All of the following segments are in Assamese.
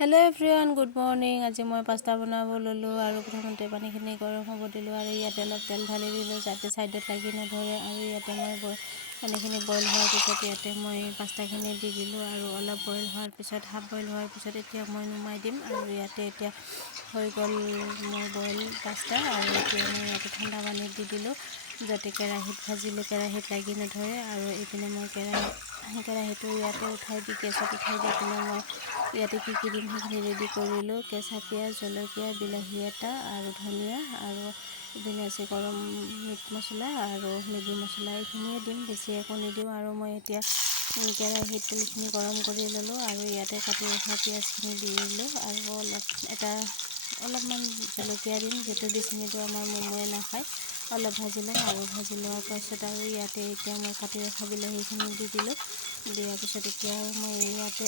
Hello everyone good morning. आज मैं पास्ता बनाब ललो और प्रथमते पानी गरम हब दिल और इते अलग तेल ढाली दिल जाते साइडत लगी नधरे और इते मैं पानी बइल होৱাৰ পিছত इते मैं पास्ताखिनि दी दिल और अलग बइल होৱাৰ পিছত हाफ बइल होৱাৰ পিছত এতিয়া मैं नुमाই दिम और इते এতিয়া হৈ গ'ল मोर बइल पास्ता और এতিয়া मैं इते ठंडा पानी दी दिल जाते केराहीत भाजिले केराहीत लगी नधरे और इपिने मैं केराहीটো इते उठाई दी गैसत उठाई दी पिने मैं इते की दिम সেইখিনি रेडी करिलो केঁচা पियाज जलकिया बिलाही एटा और धनिया और इपिने আছে गरम मीट मसला और मेगी मसला এইখিনিয়ে দিম বেছি একো নিদিওঁ और मैं এতিয়া केराहीत তেলখিনি गरम কৰি ললো और इते काटी रखा पियाजখিনি দি দিলো और অলপমান জলকিয়া দিম যেটো বেছি নিদিওঁ আমাৰ মমোয়ে নাখায় অলপ ভাজি লম और ভাজি লোৱাৰ পাছত और इते এতিয়া মই কাটি ৰখা বিলাহীখিনি দি দিলো দিয়াৰ পিছত এতিয়া মই ইয়াতে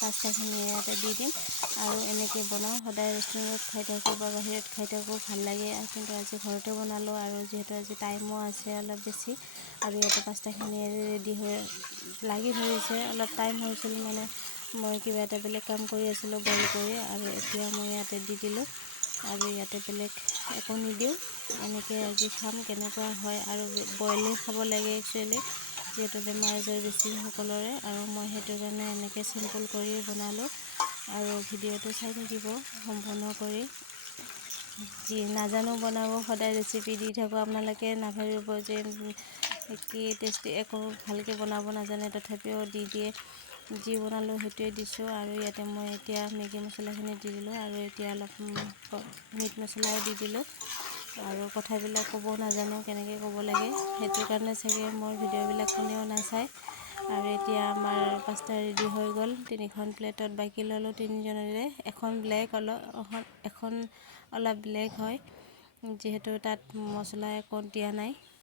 পাস্তাখিনি ইয়াতে দি দিম और এনেকৈ বনাওঁ সদায় ৰেষ্টুৰেণ্টত খাই থাকোঁ বা বাহিৰত খাই থাকোঁ ভাল লাগে কিন্তু আজি ঘৰতে বনালোঁ আৰু যেহেতু আজি টাইমো আছে অলপ বেছি আৰু ইয়াতে পাস্তাখিনি ৰেডি হৈ লাগি ধৰিছে অলপ টাইম হৈছিল মানে মই কিবা এটা বেলেগ কাম কৰি আছিলোঁ বইল কৰি আৰু এতিয়া মই ইয়াতে দি দিলোঁ আৰু ইয়াতে বেলেগ একো নিদিওঁ এনেকৈ আজি খাম কেনেকুৱা হয় আৰু বইলে খাব লাগে একচুৱেলি যেহেতু বেমাৰ আজাৰ বেছি সকলোৰে আৰু মই সেইটো কাৰণে এনেকৈ চিম্পল কৰি বনালোঁ আৰু ভিডিঅ'টো চাই থাকিব সম্পূৰ্ণ কৰি যি নাজানো বনাব সদায় ৰেচিপি দি থাকোঁ আপোনালোকে নাভাবিব যে কি টেষ্টি একো ভালকৈ বনাব নাজানে তথাপিও দি দিয়ে যি বনালোঁ সেইটোৱে দিছোঁ আৰু ইয়াতে মই এতিয়া মেগী মছলাখিনি দি দিলোঁ আৰু এতিয়া অলপ মিট মছলাও দি দিলোঁ আৰু কথাবিলাক ক'ব নাজানো কেনেকৈ ক'ব লাগে সেইটো কাৰণে চাগে মোৰ ভিডিঅ'বিলাক কোনেও নাচায় और এতিয়া আমাৰ পাস্তা ৰেডি হৈ গ'ল তিনিখন প্লেটত বাকি ললো তিনিজনৰে এখন ব্লেক এখন অলপ ব্লেক হয় যেহেতু তাত মছলা একো দিয়া নাই